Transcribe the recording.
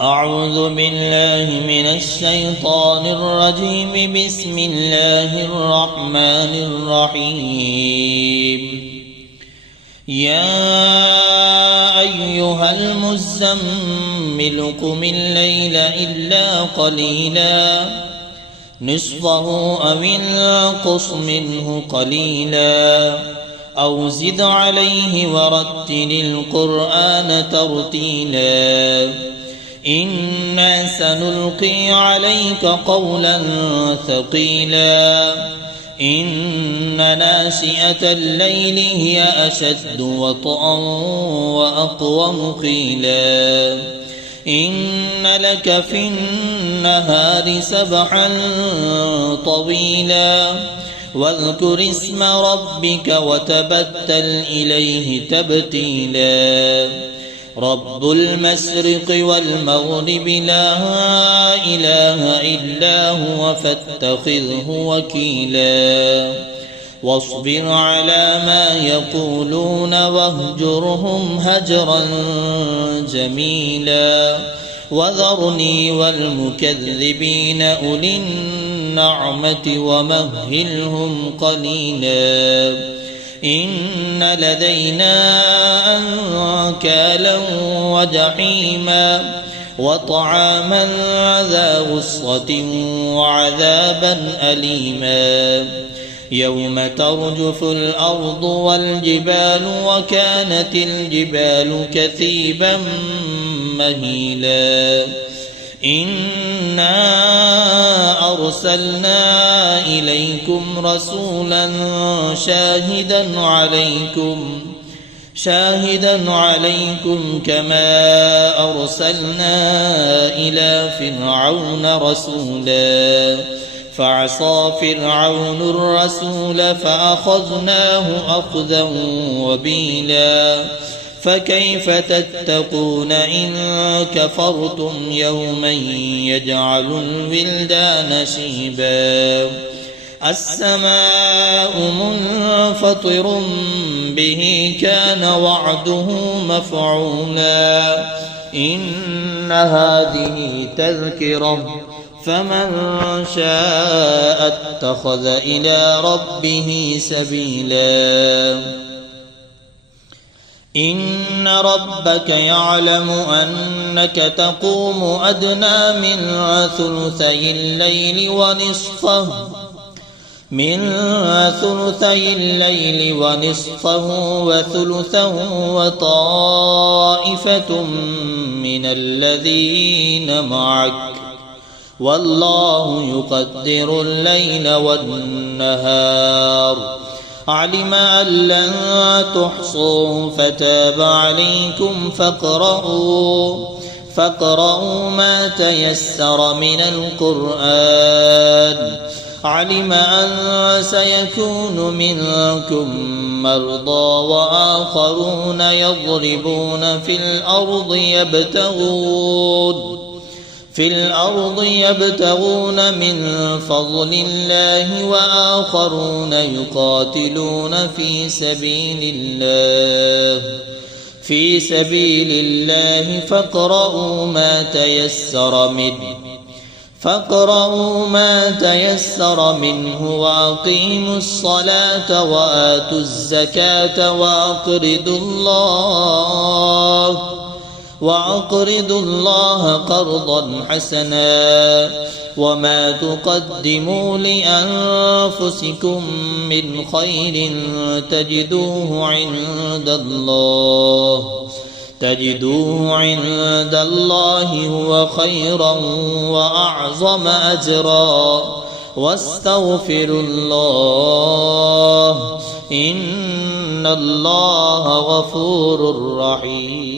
أعوذ بالله من الشيطان الرجيم. بسم الله الرحمن الرحيم. يا أيها المزمل قم الليل إلا قليلا نصفه أو انقص منه قليلا أو زد عليه ورتل القرآن ترتيلا إنا سنلقي عليك قولا ثقيلا إن ناشئة الليل هي أشد وطئا وأقوم قيلا إن لك في النهار سبحا طويلا واذكر اسم ربك وتبتل إليه تبتيلا رب المشرق والمغرب لا إله إلا هو فاتخذه وكيلا واصبر على ما يقولون واهجرهم هجرا جميلا وذرني والمكذبين أولي النعمة ومهلهم قليلا إن لدينا أنكالا وجحيما وطعاما ذا غصة وعذابا أليما يوم ترجف الأرض والجبال وكانت الجبال كثيبا مهيلا إنا أرسلنا إليكم رسولا شاهدا عليكم كما أرسلنا إلى فرعون رسولا فعصى فرعون الرسول فأخذناه أخذا وبيلا فكيف تتقون إن كفرتم يوما يجعل الولدان شيبا السماء منفطر به كان وعده مفعولا إن هذه تذكرة فمن شاء اتخذ إلى ربه سبيلا إن ربك يعلم أنك تقوم أدنى من ثلثي الليل ونصفه وثلثه وطائفة من الذين معك والله يقدر الليل والنهار علم أن لن تحصوه فتاب عليكم فاقرؤوا ما تيسر من القرآن علم أن سيكون منكم مرضى وآخرون يضربون في الأرض يبتغون من فضل الله وآخرون يقاتلون في سبيل الله فاقرؤوا ما تيسر منه وأقيموا الصلاة وآتوا الزكاة وأقرضوا الله قرضا حسنا وما تقدموا لأنفسكم من خير تجدوه عند الله هو خيرا وأعظم أجرا واستغفروا الله إن الله غفور رحيم.